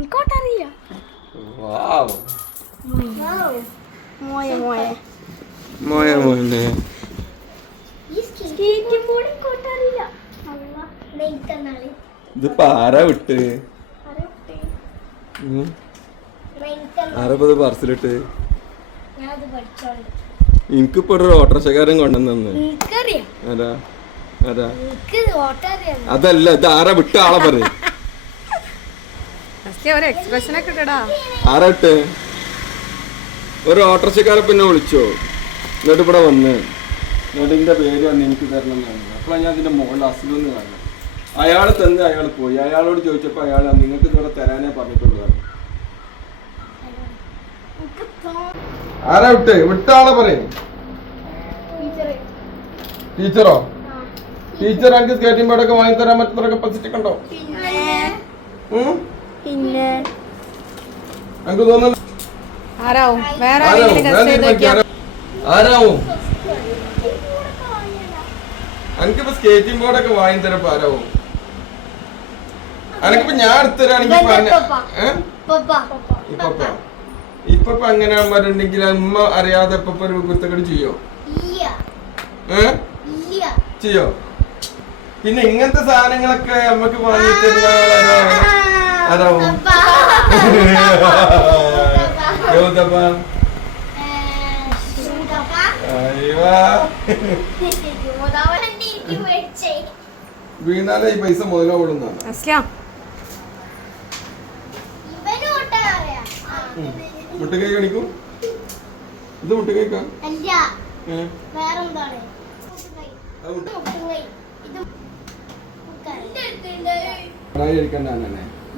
മുയ മുയ മുയ ഇത് പാര വിട്ട് ആരപ്പത് പാർസലിട്ട് എനിക്കിപ്പോ ഒരു ഓട്ടോറിക്ഷക്കാരൻ കൊണ്ടുവന്നു അതാ അതാ അതല്ല ഇത് ആരാ വിട്ട ആളെ പറയും ആരട്ടെ ഒരു ഓട്ടോറിക്കാരെ പിന്നെ വിളിച്ചോ എന്നിട്ട് ഇവിടെ വന്ന് നെടിന്റെ പേര് വന്ന് എനിക്ക് തരണം എന്നാണ് അപ്പൊ ഞാൻ അതിന്റെ മുകളിൽ അസുഖം കാണാം അയാൾ തന്ന് അയാൾ പോയി അയാളോട് ചോദിച്ചപ്പോ അയാൾ നിങ്ങൾക്ക് ഇതോടെ തരാനേ പറഞ്ഞിട്ടുള്ളതാണ് ആരാ വിട്ട് വിട്ടാളെ പറയും ടീച്ചറോ ടീച്ചർ എനിക്ക് സ്കേറ്റിംഗ് ബോർഡൊക്കെ വാങ്ങി തരാൻ പറ്റുന്നവരൊക്കെ പച്ചിട്ടുണ്ടോ പിന്നെ സ്കേറ്റിംഗ് ബോർഡ് ഒക്കെ വാങ്ങി തരപ്പോ ആരാവോ അനക്കിപ്പോ ഞാൻ എടുത്തരാണെങ്കിൽ ഇപ്പൊ ഇപ്പൊ അങ്ങനെ അമ്മരുണ്ടെങ്കിൽ അമ്മ അറിയാതെ ഇപ്പൊത്തക്കടി ചെയ്യോ ചെയ്യോ പിന്നെ ഇങ്ങനത്തെ സാധനങ്ങളൊക്കെ അമ്മക്ക് വാങ്ങി തരുന്ന Ada apa? Ada apa? Ada apa? Ada apa? Ada വീണാലെ ഈ പൈസ മുതലോ വിടുന്നതാണ് മുട്ടക്കൈ കാണിക്കൂ ഇത് മുട്ടക്കൈക്കാണ് ഞാൻ തന്നെ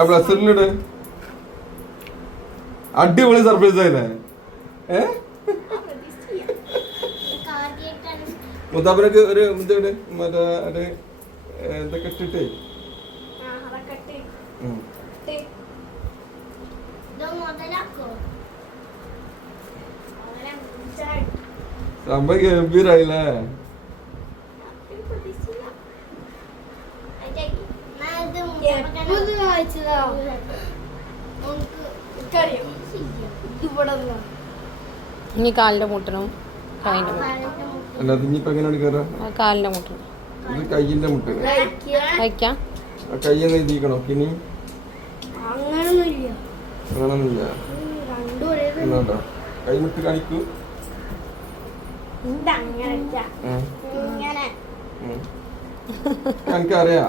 അപ്പോൾ സെല്ലിട് അടിപൊളി സർപ്രൈസ് ആയില്ലേ മുത്താപ്പനക്ക് ഒരു ഇതാണ് മറ്റേ ഇതൊക്കെ ഇട്ടിട്ട് സംഭവം ഗംഭീരായില്ലേ അയച്ചതാ ഇനി കാലിന്റെ മുട്ടണം കാലിന്റെ മുട്ടണം അറിയാ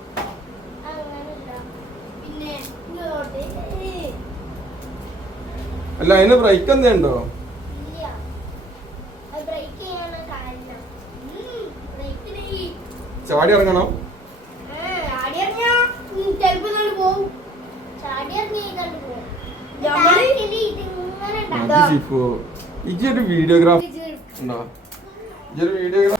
അല്ല അതിന് ബ്രേക്ക് എന്തേണ്ടോ ചാടി ഇറങ്ങണോ ഇറങ്ങണം വീഡിയോഗ്രാഫ് ഉണ്ടോ വീഡിയോഗ്രാഫ്